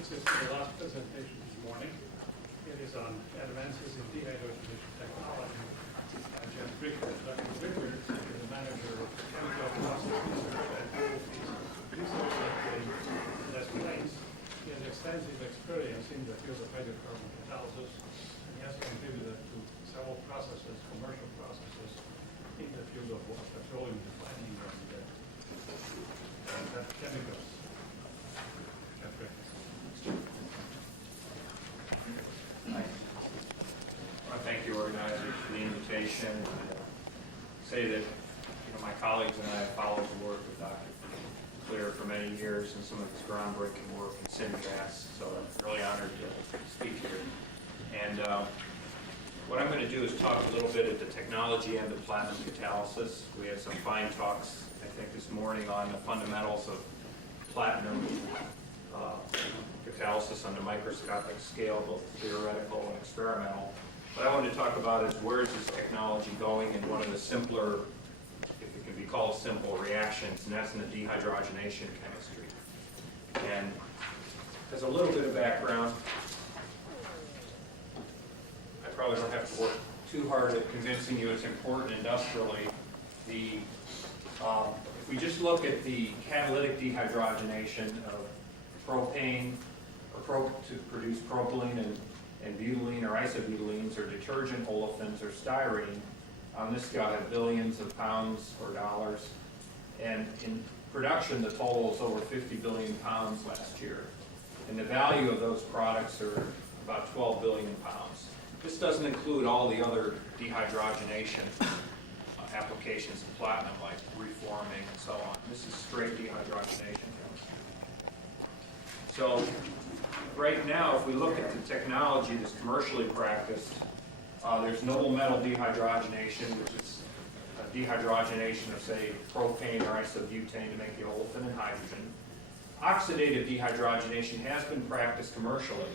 This is the last presentation this morning. It is on advances in dehydrogenation technology. Jeff Brickert. Dr. Brickert is the manager of chemical process research at Advamces research that explains he has extensive experience in the field of hydrocarbon catalysis, and he has contributed to several processes, commercial processes, in the field of petroleum refining and chemicals. Jeff Brickert. I want to thank the organizers for the invitation. Say that my colleagues and I have followed the work of Dr. Clear for many years and some of his groundbreaking work in syngas, so I'm really honored to speak here. And what I'm going to do is talk a little bit at the technology end of platinum catalysis. We had some fine talks, I think, this morning on the fundamentals of platinum catalysis on the microscopic scale, both theoretical and experimental. What I wanted to talk about is where is this technology going in one of the simpler, if it can be called simple, reactions, and that's in the dehydrogenation chemistry. And as a little bit of background, I probably don't have to work too hard at convincing you it's important industrially. If we just look at the catalytic dehydrogenation of propane, to produce propylene and butylene or isobutylenes or detergent olefins or styrene. On this scale, I have billions of pounds or dollars. And in production, the total is over 50 billion pounds last year. And the value of those products are about 12 billion pounds. This doesn't include all the other dehydrogenation applications of platinum, like reforming and so on. This is straight dehydrogenation. So right now, if we look at the technology that's commercially practiced, there's noble metal dehydrogenation, which is a dehydrogenation of, say, propane or isobutane to make the olefin and hydrogen. Oxidative dehydrogenation has been practiced commercially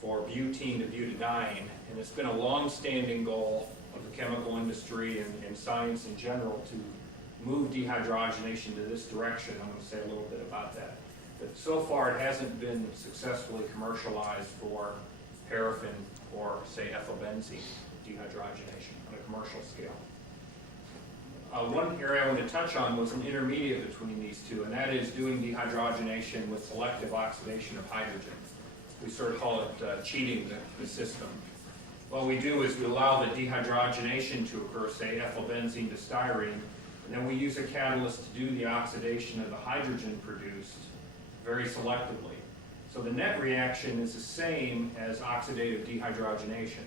for butene to butadiene, and it's been a long-standing goal of the chemical industry and science in general to move dehydrogenation to this direction. I'm going to say a little bit about that. But so far, it hasn't been successfully commercialized for paraffin or, say, ethylbenzene dehydrogenation on a commercial scale. One area I want to touch on was an intermediate between these two, and that is doing dehydrogenation with selective oxidation of hydrogen. We sort of call it cheating the system. What we do is we allow the dehydrogenation to occur, say, ethylbenzene to styrene, and then we use a catalyst to do the oxidation of the hydrogen produced very selectively. So the net reaction is the same as oxidative dehydrogenation.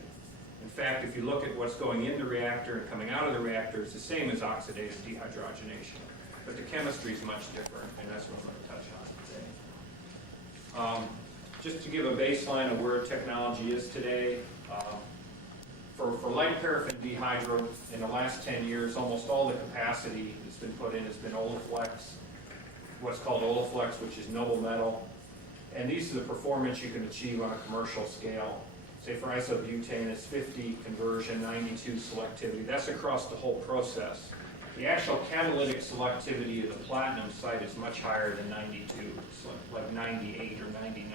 In fact, if you look at what's going in the reactor and coming out of the reactor, it's the same as oxidative dehydrogenation. But the chemistry is much different, and that's what I'm going to touch on today. Just to give a baseline of where technology is today, for light paraffin dehydro, in the last 10 years, almost all the capacity that's been put in has been Oleflex, what's called Oleflex, which is noble metal. And these are the performance you can achieve on a commercial scale. Say for isobutane, it's 50 conversion, 92 selectivity. That's across the whole process. The actual catalytic selectivity of the platinum site is much higher than 92. It's like 98 or 99.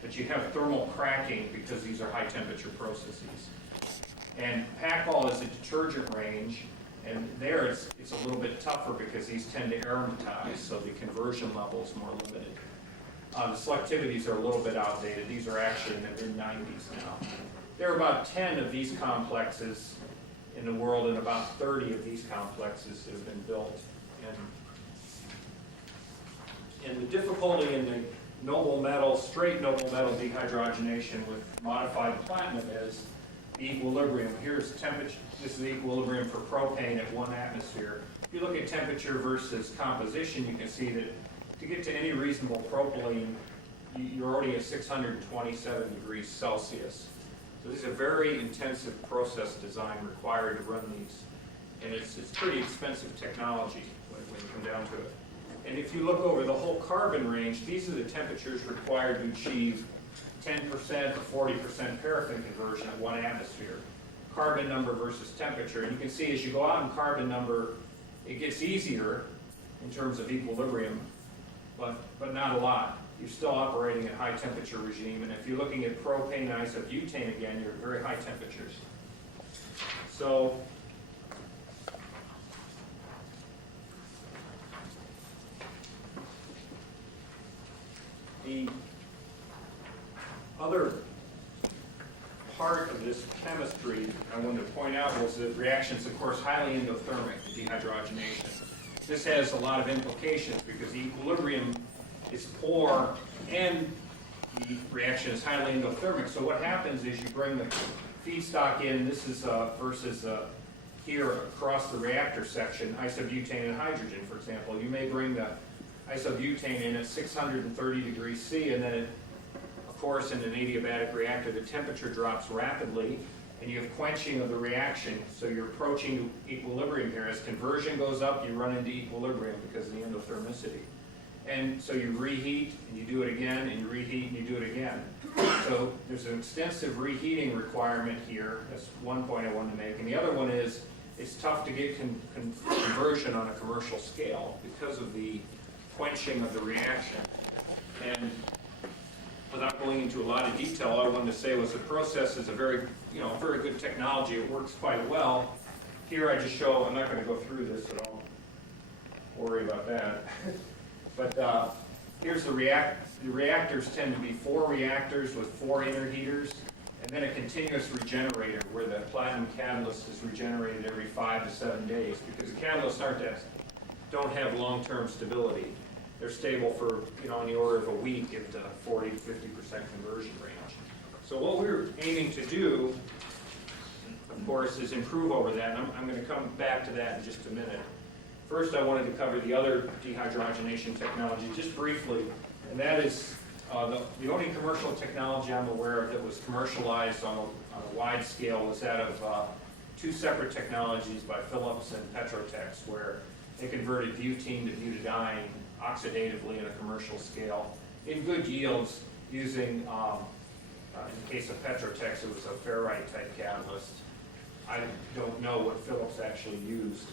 But you have thermal cracking because these are high temperature processes. And PACOL is a detergent range, and there it's a little bit tougher because these tend to aromatize, so the conversion level is more limited. The selectivities are a little bit outdated. These are actually in the mid-90s now. There are about 10 of these complexes in the world and about 30 of these complexes that have been built. And the difficulty in the straight noble metal dehydrogenation with modified platinum is the equilibrium. Here's temperature. This is the equilibrium for propane at 1 atmosphere. If you look at temperature versus composition, you can see that to get to any reasonable propylene, you're already at 627 degrees Celsius. So this is a very intensive process design required to run these. And it's pretty expensive technology when you come down to it. And if you look over the whole carbon range, these are the temperatures required to achieve 10% or 40% paraffin conversion at 1 atmosphere. Carbon number versus temperature. And you can see as you go out in carbon number, it gets easier in terms of equilibrium, but not a lot. you're still operating at high temperature regime. And if you're looking at propane and isobutane again, you're at very high temperatures. So the other part of this chemistry I wanted to point out was that reaction's, of course, highly endothermic, dehydrogenation. This has a lot of implications because the equilibrium is poor and the reaction is highly endothermic. So what happens is you bring the feedstock in, this is versus here across the reactor section, isobutane and hydrogen, for example. You may bring the isobutane in at 630 degrees C, and then, of course, in an adiabatic reactor, the temperature drops rapidly, and you have quenching of the reaction, so you're approaching equilibrium here. As conversion goes up, you run into equilibrium because of the endothermicity. And so you reheat, and you do it again, and you reheat, and you do it again. So there's an extensive reheating requirement here. That's one point I wanted to make. And the other one is, it's tough to get conversion on a commercial scale because of the quenching of the reaction. And without going into a lot of detail, all I wanted to say was the process is a very good technology. It works quite well. Here I just show, I'm not going to go through this, so don't worry about that. But here's the reactors tend to be 4 reactors with 4 interheaters, and then a continuous regenerator where the platinum catalyst is regenerated every 5 to 7 days, because the catalysts don't have long-term stability. They're stable for, on the order of a week at 40 to 50% conversion range. So what we're aiming to do, of course, is improve over that, and I'm going to come back to that in just a minute. First, I wanted to cover the other dehydrogenation technology just briefly, and that is the only commercial technology I'm aware of that was commercialized on a wide scale was that of 2 separate technologies by Phillips and Petrotex, where they converted butene to butadiene oxidatively in a commercial scale in good yields using, in the case of Petrotex, it was a ferrite type catalyst. I don't know what Phillips actually used,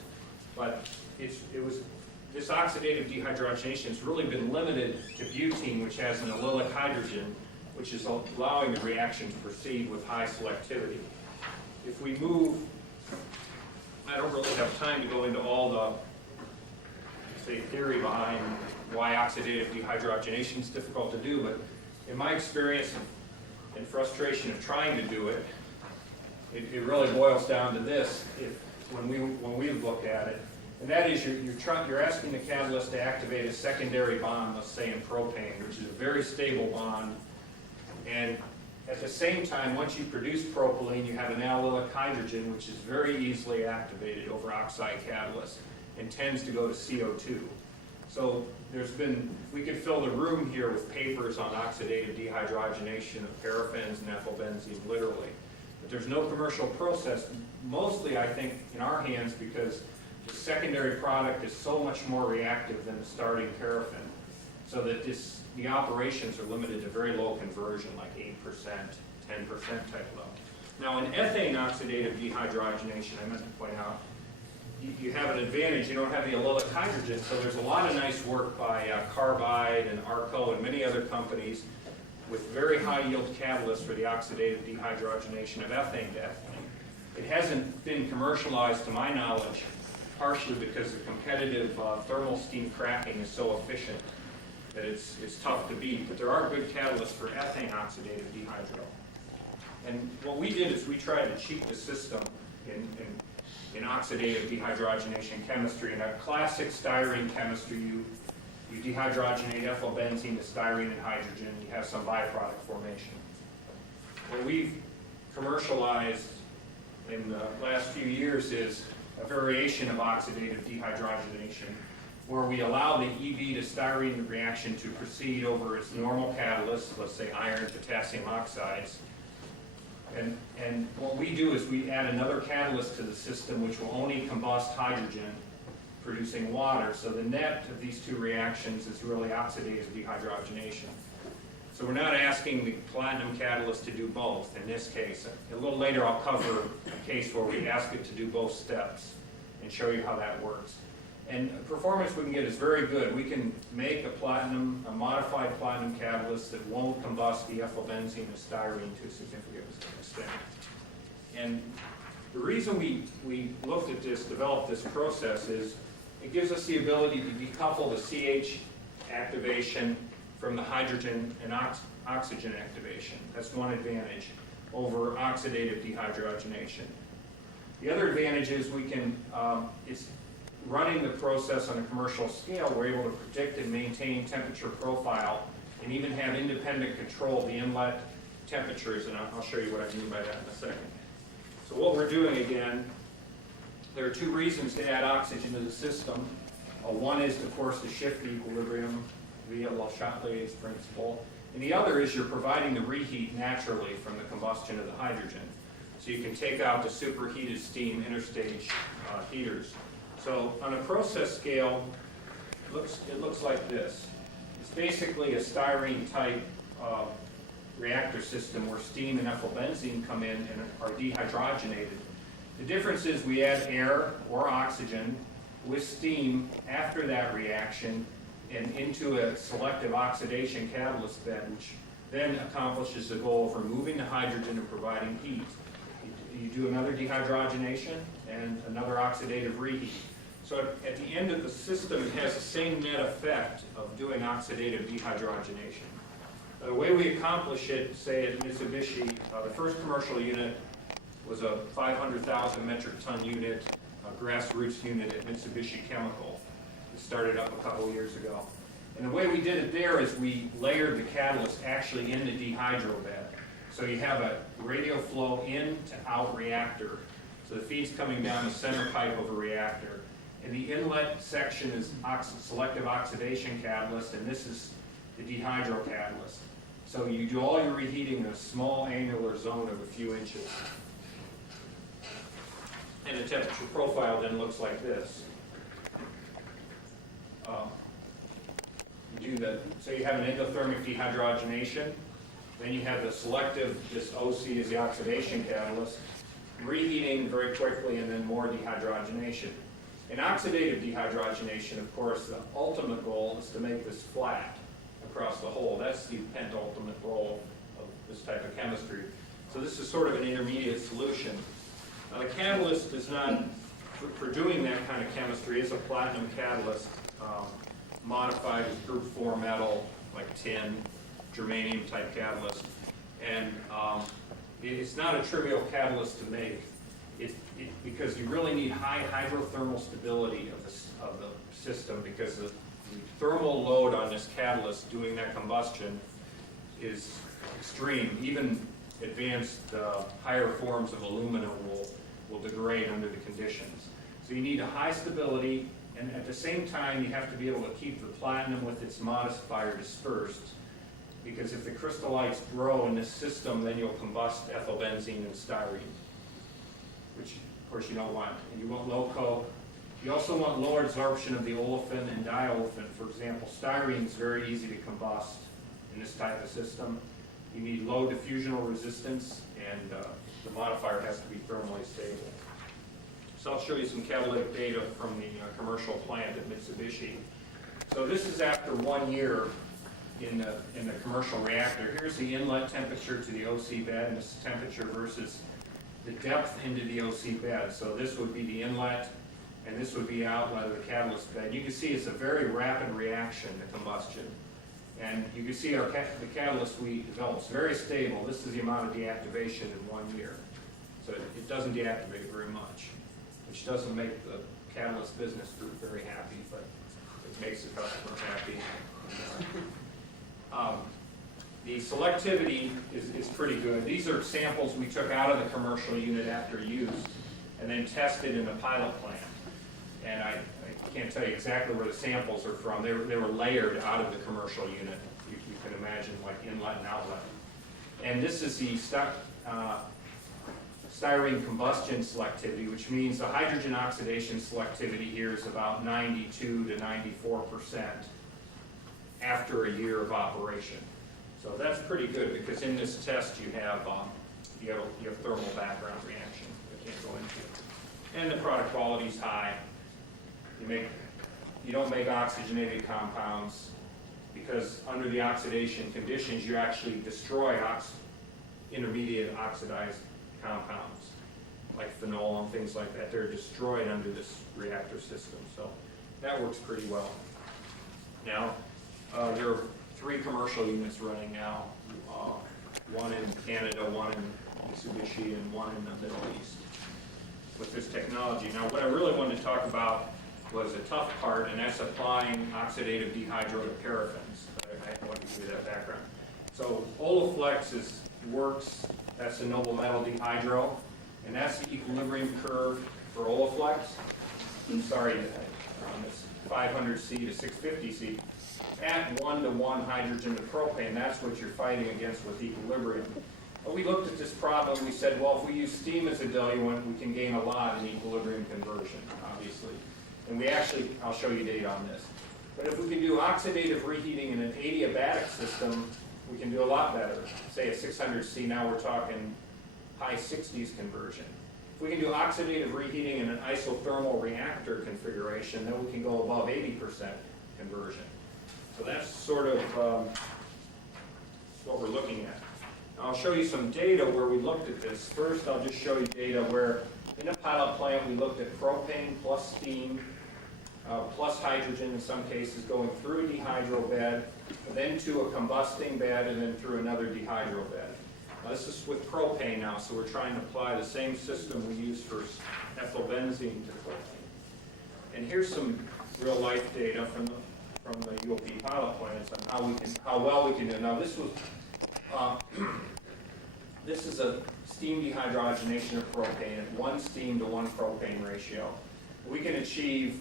but this oxidative dehydrogenation has really been limited to butene, which has an allylic hydrogen, which is allowing the reaction to proceed with high selectivity. If we move, I don't really have time to go into all the, say, theory behind why oxidative dehydrogenation is difficult to do, but in my experience and frustration of trying to do it, it really boils down to this when we look at it. And that is you're asking the catalyst to activate a secondary bond, let's say in propane, which is a very stable bond. And at the same time, once you produce propylene, you have an allylic hydrogen, which is very easily activated over oxide catalyst and tends to go to CO2. So we could fill the room here with papers on oxidative dehydrogenation of paraffins and ethylbenzene, literally. But there's no commercial process, mostly I think in our hands because the secondary product is so much more reactive than the starting paraffin, so that the operations are limited to very low conversion, like 8%, 10% type level. Now in ethane oxidative dehydrogenation, I meant to point out, you have an advantage. You don't have the allylic hydrogen, so there's a lot of nice work by Carbide and Arco and many other companies with very high yield catalysts for the oxidative dehydrogenation of ethane to ethylene. It hasn't been commercialized to my knowledge, partially because the competitive thermal steam cracking is so efficient that it's tough to beat. But there are good catalysts for ethane oxidative dehydro. And what we did is we tried to cheat the system in oxidative dehydrogenation chemistry. In a classic styrene chemistry, you dehydrogenate ethylbenzene to styrene and hydrogen, and you have some byproduct formation. What we've commercialized in the last few years is a variation of oxidative dehydrogenation, where we allow the EB to styrene reaction to proceed over its normal catalyst, let's say iron, potassium oxides. And what we do is we add another catalyst to the system which will only combust hydrogen, producing water. So the net of these 2 reactions is really oxidative dehydrogenation. So we're not asking the platinum catalyst to do both in this case. A little later I'll cover a case where we ask it to do both steps and show you how that works. And performance we can get is very good. We can make a modified platinum catalyst that won't combust the ethylbenzene and styrene to a significant extent. And the reason we looked at this, developed this process is it gives us the ability to decouple the CH activation from the hydrogen and oxygen activation. That's one advantage over oxidative dehydrogenation. The other advantage is we can, it's running the process on a commercial scale, we're able to predict and maintain temperature profile and even have independent control of the inlet temperatures, and I'll show you what I mean by that in a second. So what we're doing again, there are two reasons to add oxygen to the system. One is, of course, to shift the equilibrium via Le Chatelier's principle, and the other is you're providing the reheat naturally from the combustion of the hydrogen. So you can take out the superheated steam interstage heaters. So on a process scale, it looks like this. It's basically a styrene type reactor system where steam and ethylbenzene come in and are dehydrogenated. The difference is we add air or oxygen with steam after that reaction and into a selective oxidation catalyst bed, which then accomplishes the goal of removing the hydrogen and providing heat. You do another dehydrogenation and another oxidative reheat. So at the end of the system, it has the same net effect of doing oxidative dehydrogenation. The way we accomplish it, say at Mitsubishi, the first commercial unit was a 500,000 metric ton unit, a grassroots unit at Mitsubishi Chemical. It started up a couple of years ago. And the way we did it there is we layered the catalyst actually in the dehydro bed. So you have a radial flow in to out reactor. So the feed's coming down the center pipe of a reactor. And the inlet section is selective oxidation catalyst, and this is the dehydro catalyst. So you do all your reheating in a small angular zone of a few inches. And the temperature profile then looks like this. So you have an endothermic dehydrogenation. Then you have the selective, this OC is the oxidation catalyst, reheating very quickly and then more dehydrogenation. In oxidative dehydrogenation, of course, the ultimate goal is to make this flat across the whole. That's the penultimate goal of this type of chemistry. So this is sort of an intermediate solution. Now the catalyst is not, for doing that kind of chemistry, is a platinum catalyst modified as group 4 metal, like tin, germanium type catalyst. And it's not a trivial catalyst to make. Because you really need high hydrothermal stability of the system, because the thermal load on this catalyst doing that combustion is extreme. Even advanced higher forms of aluminum will degrade under the conditions. So you need a high stability, and at the same time you have to be able to keep the platinum with its modifier dispersed, because if the crystallites grow in this system, then you'll combust ethylbenzene and styrene, which of course you don't want. And you want low coke. You also want low absorption of the olefin and diolefin. For example, styrene is very easy to combust in this type of system. You need low diffusional resistance, and the modifier has to be thermally stable. So I'll show you some catalytic data from the commercial plant at Mitsubishi. So this is after 1 year in the commercial reactor. Here's the inlet temperature to the OC bed, and this is temperature versus the depth into the OC bed. So this would be the inlet, and this would be outlet of the catalyst bed. You can see it's a very rapid reaction, the combustion. And you can see the catalyst we developed is very stable. This is the amount of deactivation in 1 year. So it doesn't deactivate very much, which doesn't make the catalyst business group very happy, but it makes the customer happy. The selectivity is pretty good. These are samples we took out of the commercial unit after use and then tested in the pilot plant. And I can't tell you exactly where the samples are from. They were layered out of the commercial unit. You can imagine like inlet and outlet. And this is the styrene combustion selectivity, which means the hydrogen oxidation selectivity here is about 92 to 94% after a year of operation. So that's pretty good, because in this test you have thermal background reaction. I can't go into it. And the product quality is high. You make you don't make oxygenated compounds because under the oxidation conditions, you actually destroy intermediate oxidized compounds, like phenol and things like that. They're destroyed under this reactor system, so that works pretty well. Now, there are 3 commercial units running now, one in Canada, one in Mitsubishi, and one in the Middle East with this technology. Now, what I really wanted to talk about was a tough part, and that's applying oxidative dehydrogenation to paraffins. I wanted to give you that background. So Oleflex works, that's the noble metal dehydro, and that's the equilibrium curve for Oleflex. Sorry, it's 500C to 650C. At 1:1 hydrogen to propane, that's what you're fighting against with equilibrium. But we looked at this problem, we said, well, if we use steam as a diluent, we can gain a lot in equilibrium conversion, obviously. And we actually, I'll show you data on this. But if we can do oxidative reheating in an adiabatic system, we can do a lot better. Say at 600C, now we're talking high 60s conversion. If we can do oxidative reheating in an isothermal reactor configuration, then we can go above 80% conversion. So that's sort of what we're looking at. I'll show you some data where we looked at this. First, I'll just show you data where in a pilot plant we looked at propane plus steam, plus hydrogen in some cases, going through a dehydro bed, then to a combusting bed, and then through another dehydro bed. Now, this is with propane now, so we're trying to apply the same system we use for ethylbenzene to propane. And here's some real-life data from the UOP pilot plants on how well we can do. Now, this was this is a steam dehydrogenation of propane at 1 steam to 1 propane ratio. We can achieve,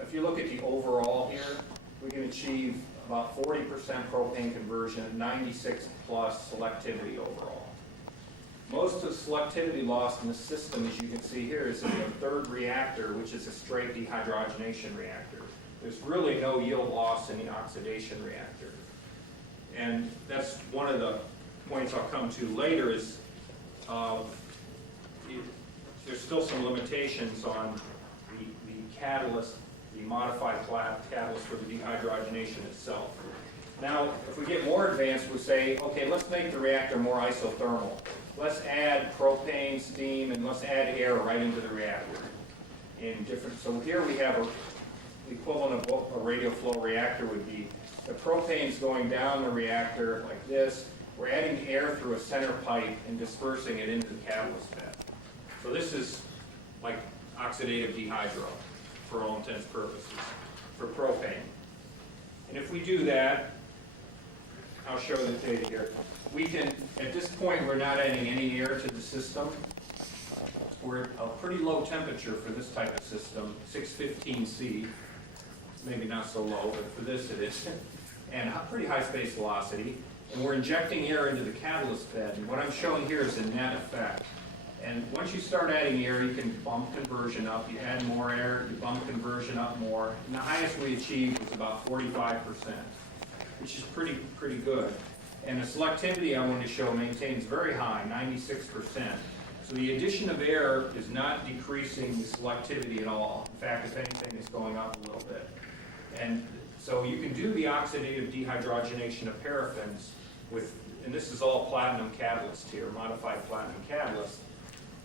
if you look at the overall here, we can achieve about 40% propane conversion, 96 plus selectivity overall. Most of the selectivity loss in the system, as you can see here, is in the 3rd reactor, which is a straight dehydrogenation reactor. There's really no yield loss in the oxidation reactor. And that's one of the points I'll come to later is there's still some limitations on the catalyst, the modified catalyst for the dehydrogenation itself. Now, if we get more advanced, we say, okay, let's make the reactor more isothermal. Let's add propane, steam, and let's add air right into the reactor. So here we have the equivalent of what a radial flow reactor would be. The propane's going down the reactor like this. We're adding air through a center pipe and dispersing it into the catalyst bed. So this is like oxidative dehydro for all intents and purposes for propane. And if we do that, I'll show the data here. We can, at this point, we're not adding any air to the system. We're at a pretty low temperature for this type of system, 615C. Maybe not so low, but for this it is. And a pretty high space velocity. And we're injecting air into the catalyst bed. And what I'm showing here is the net effect. And once you start adding air, you can bump conversion up. You add more air, you bump conversion up more. And the highest we achieved was about 45%, which is pretty good. And the selectivity I want to show maintains very high, 96%. So the addition of air is not decreasing the selectivity at all. In fact, if anything, it's going up a little bit. And so you can do the oxidative dehydrogenation of paraffins with, and this is all platinum catalyst here, modified platinum catalyst.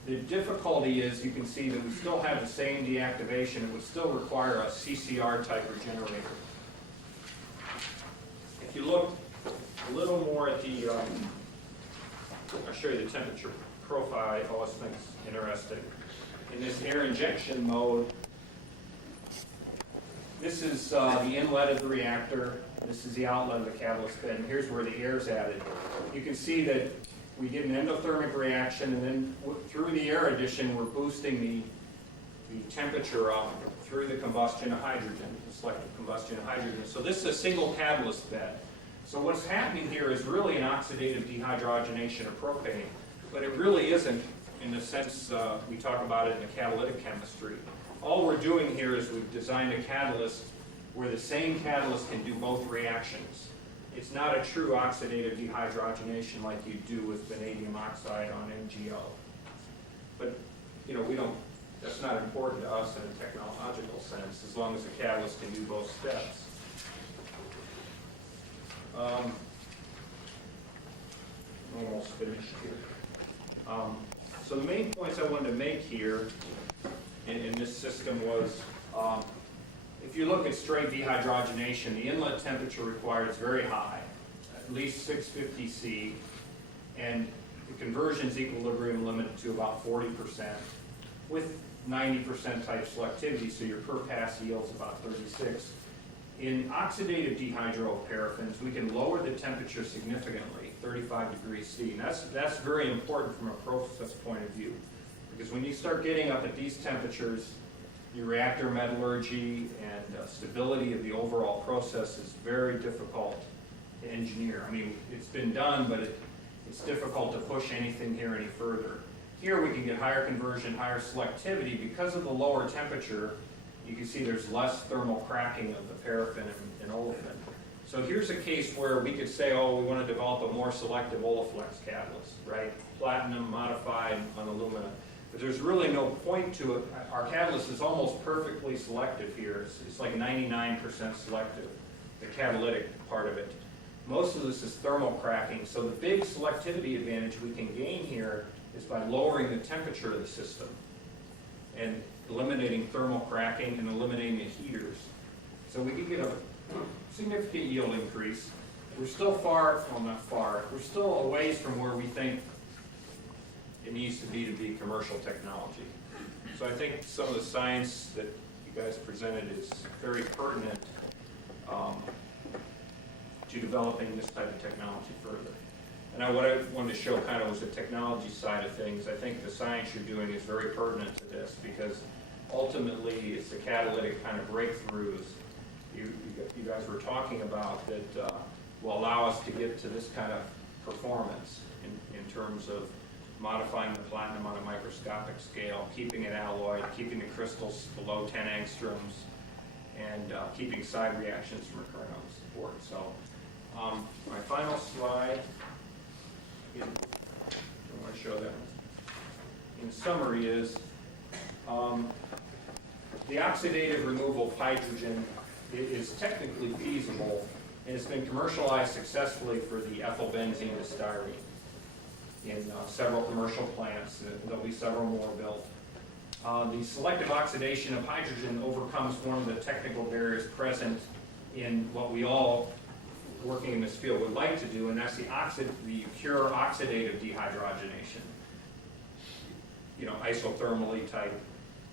The difficulty is you can see that we still have the same deactivation. It would still require a CCR type regenerator. If you look a little more at the, I'll show you the temperature profile. I always think it's interesting. In this air injection mode, this is the inlet of the reactor. This is the outlet of the catalyst bed, and here's where the air is added. You can see that we get an endothermic reaction, and then through the air addition, we're boosting the temperature up through the combustion of hydrogen, the selective combustion of hydrogen. So this is a single catalyst bed. So what's happening here is really an oxidative dehydrogenation of propane, but it really isn't in the sense we talk about it in the catalytic chemistry. All we're doing here is we've designed a catalyst where the same catalyst can do both reactions. It's not a true oxidative dehydrogenation like you do with vanadium oxide on MgO. But, you know, we don't that's not important to us in a technological sense, as long as the catalyst can do both steps. Almost finished here. So the main points I wanted to make here in this system was, if you look at straight dehydrogenation, the inlet temperature required is very high, at least 650 C, and the conversion's equilibrium limited to about 40%, with 90% type selectivity, so your per pass yield's about 36. In oxidative dehydroparaffins, we can lower the temperature significantly, 35 degrees C. And that's very important from a process point of view, because when you start getting up at these temperatures, your reactor metallurgy and stability of the overall process is very difficult to engineer. I mean, it's been done, but it's difficult to push anything here any further. Here we can get higher conversion, higher selectivity. Because of the lower temperature, you can see there's less thermal cracking of the paraffin and olefin. So here's a case where we could say, oh, we want to develop a more selective Oleflex catalyst, right? Platinum modified on alumina. But there's really no point to it. Our catalyst is almost perfectly selective here. It's like 99% selective, the catalytic part of it. Most of this is thermal cracking, so the big selectivity advantage we can gain here is by lowering the temperature of the system and eliminating thermal cracking and eliminating the heaters. So we can get a significant yield increase. We're still far, well not far, we're still a ways from where we think it needs to be commercial technology. So I think some of the science that you guys presented is very pertinent to developing this type of technology further. And what I wanted to show kind of was the technology side of things. I think the science you're doing is very pertinent to this, because ultimately it's the catalytic kind of breakthroughs you guys were talking about that will allow us to get to this kind of performance in terms of modifying the platinum on a microscopic scale, keeping it alloyed, keeping the crystals below 10 angstroms, and keeping side reactions from occurring on the support. So my final slide, I want to show that in summary, is the oxidative removal of hydrogen is technically feasible, and it's been commercialized successfully for the ethylbenzene to styrene in several commercial plants. There'll be several more built. The selective oxidation of hydrogen overcomes one of the technical barriers present in what we all working in this field would like to do, and that's the pure oxidative dehydrogenation, isothermally type.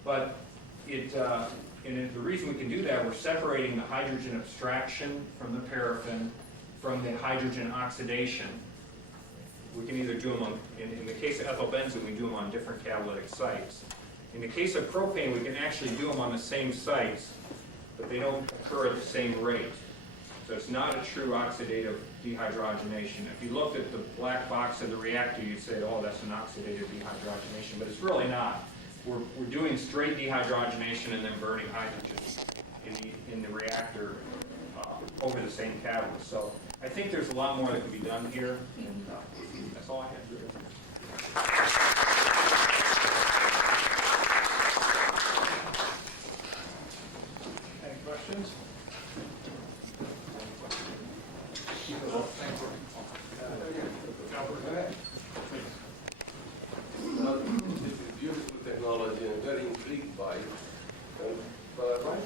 But and the reason we can do that, we're separating the hydrogen abstraction from the paraffin from the hydrogen oxidation. We can either do them on, in the case of ethylbenzene, we do them on different catalytic sites. In the case of propane, we can actually do them on the same sites, but they don't occur at the same rate. So it's not a true oxidative dehydrogenation. If you looked at the black box of the reactor, you'd say, oh, that's an oxidative dehydrogenation, but it's really not. We're doing straight dehydrogenation and then burning hydrogen in the reactor over the same catalyst. So I think there's a lot more that can be done here, and that's all I have to do. Any questions? Well, this is beautiful technology and very intrigued by it. But I'd like to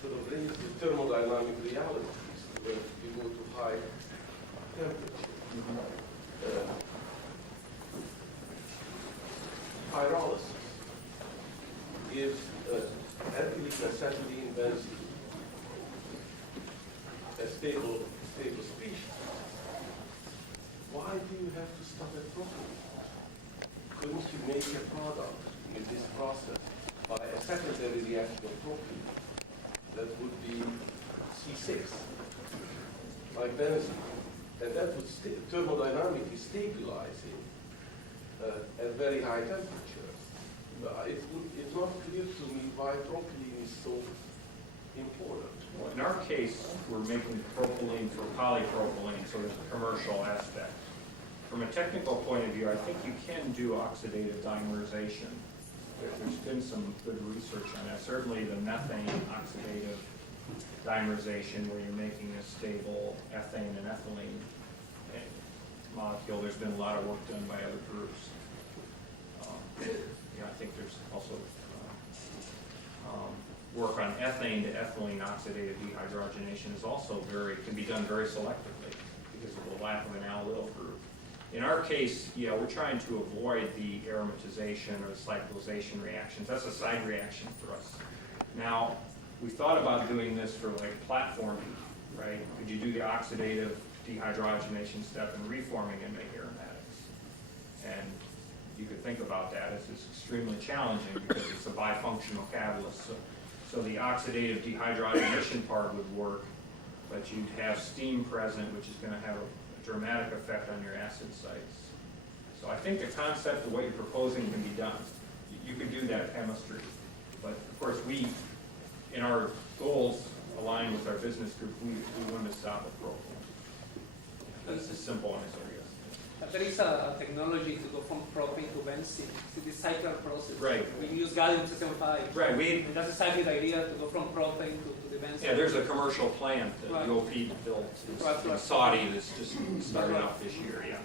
sort of raise the thermodynamic realities when you go to high temperature. Pyrolysis gives ethylene acetylene benzene a stable species. Why do you have to stop at propane? Couldn't you make a product in this process by a secondary reaction of propane that would be C6, like benzene, and that would thermodynamically stabilizing at very high temperatures? It's not clear to me why propylene is so important. Well, in our case, we're making propylene for polypropylene, so there's a commercial aspect. From a technical point of view, I think you can do oxidative dimerization. There's been some good research on that. Certainly the methane oxidative dimerization, where you're making a stable ethane and ethylene molecule, there's been a lot of work done by other groups. I think there's also work on ethane to ethylene oxidative dehydrogenation is also can be done very selectively because of the lack of an allyl group. In our case, we're trying to avoid the aromatization or the cyclization reactions. That's a side reaction for us. Now, we thought about doing this for like platforming, right? Could you do the oxidative dehydrogenation step and reforming and make aromatics? And you could think about that as it's extremely challenging because it's a bifunctional catalyst. So the oxidative dehydrogenation part would work, but you'd have steam present, which is going to have a dramatic effect on your acid sites. So I think the concept of what you're proposing can be done. You could do that chemistry. But of course, we, in our goals aligned with our business group, we want to stop at propane. That's as simple as it is. But there is a technology to go from propane to benzene. It's the cycle process. Right. We use gallium-65. Right. And that's exactly the idea, to go from propane to the benzene. Yeah, there's a commercial plant that Right. the OP built in Saudi that's just started up this year, yeah.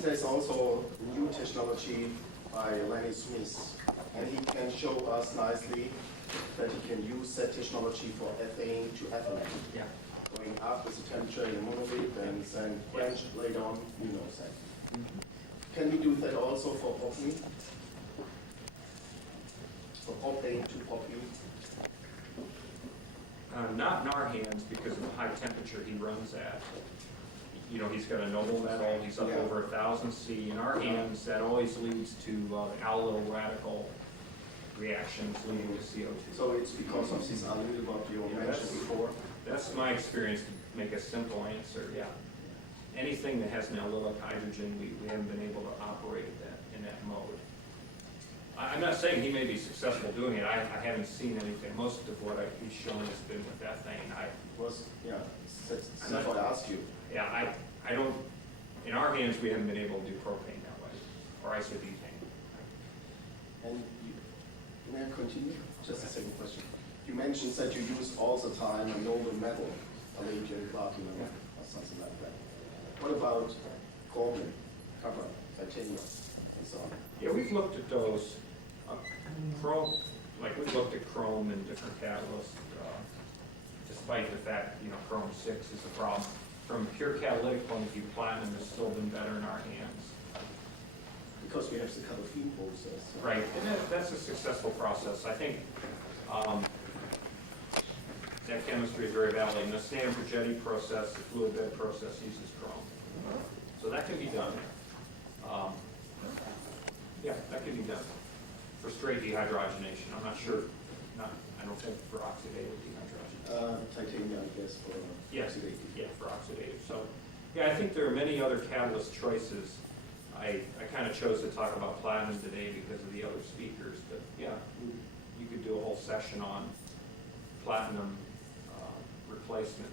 There's also new technology by Lenny Smith, and he can show us nicely that he can use that technology for ethane to ethylene. Yeah. Going up with the temperature in the monolith and then quench later on, that. Can we do that also for propane? For propane to propane? Not in our hands because of the high temperature he runs at. He's got a noble metal, he's up over 1,000 C. In our hands, that always leads to allyl radical reactions leading to CO2. So it's because of this allyl what you mentioned before? That's my experience to make a simple answer, yeah. Anything that has an allylic hydrogen, we haven't been able to operate in that mode. I'm not saying he may be successful doing it. I haven't seen anything. Most of what he's shown has been with ethane. That's what I asked you. Yeah, I don't, in our hands, we haven't been able to do propane that way, or isobutane. And may I continue? Just a second question. You mentioned that you use all the time a noble metal, palladium, platinum, or something like that. What about chromium, copper, titanium, and so on? Yeah, we've looked at those. Chrome, we've looked at chrome in different catalysts, despite the fact, chrome 6 is a problem. From a pure catalytic point of view, platinum has still been better in our hands. Because we have the Calafine process. Right, and that's a successful process. I think that chemistry is very valid. And the standard Progetti process, the fluid bed process, uses chrome. So that can be done. Yeah, that can be done for straight dehydrogenation. I'm not sure, I don't think for oxidative dehydrogenation. Titanium, I guess, for oxidative. Yeah, for oxidative. So, yeah, I think there are many other catalyst choices. I kind of chose to talk about platinum today because of the other speakers, but yeah, you could do a whole session on platinum replacement.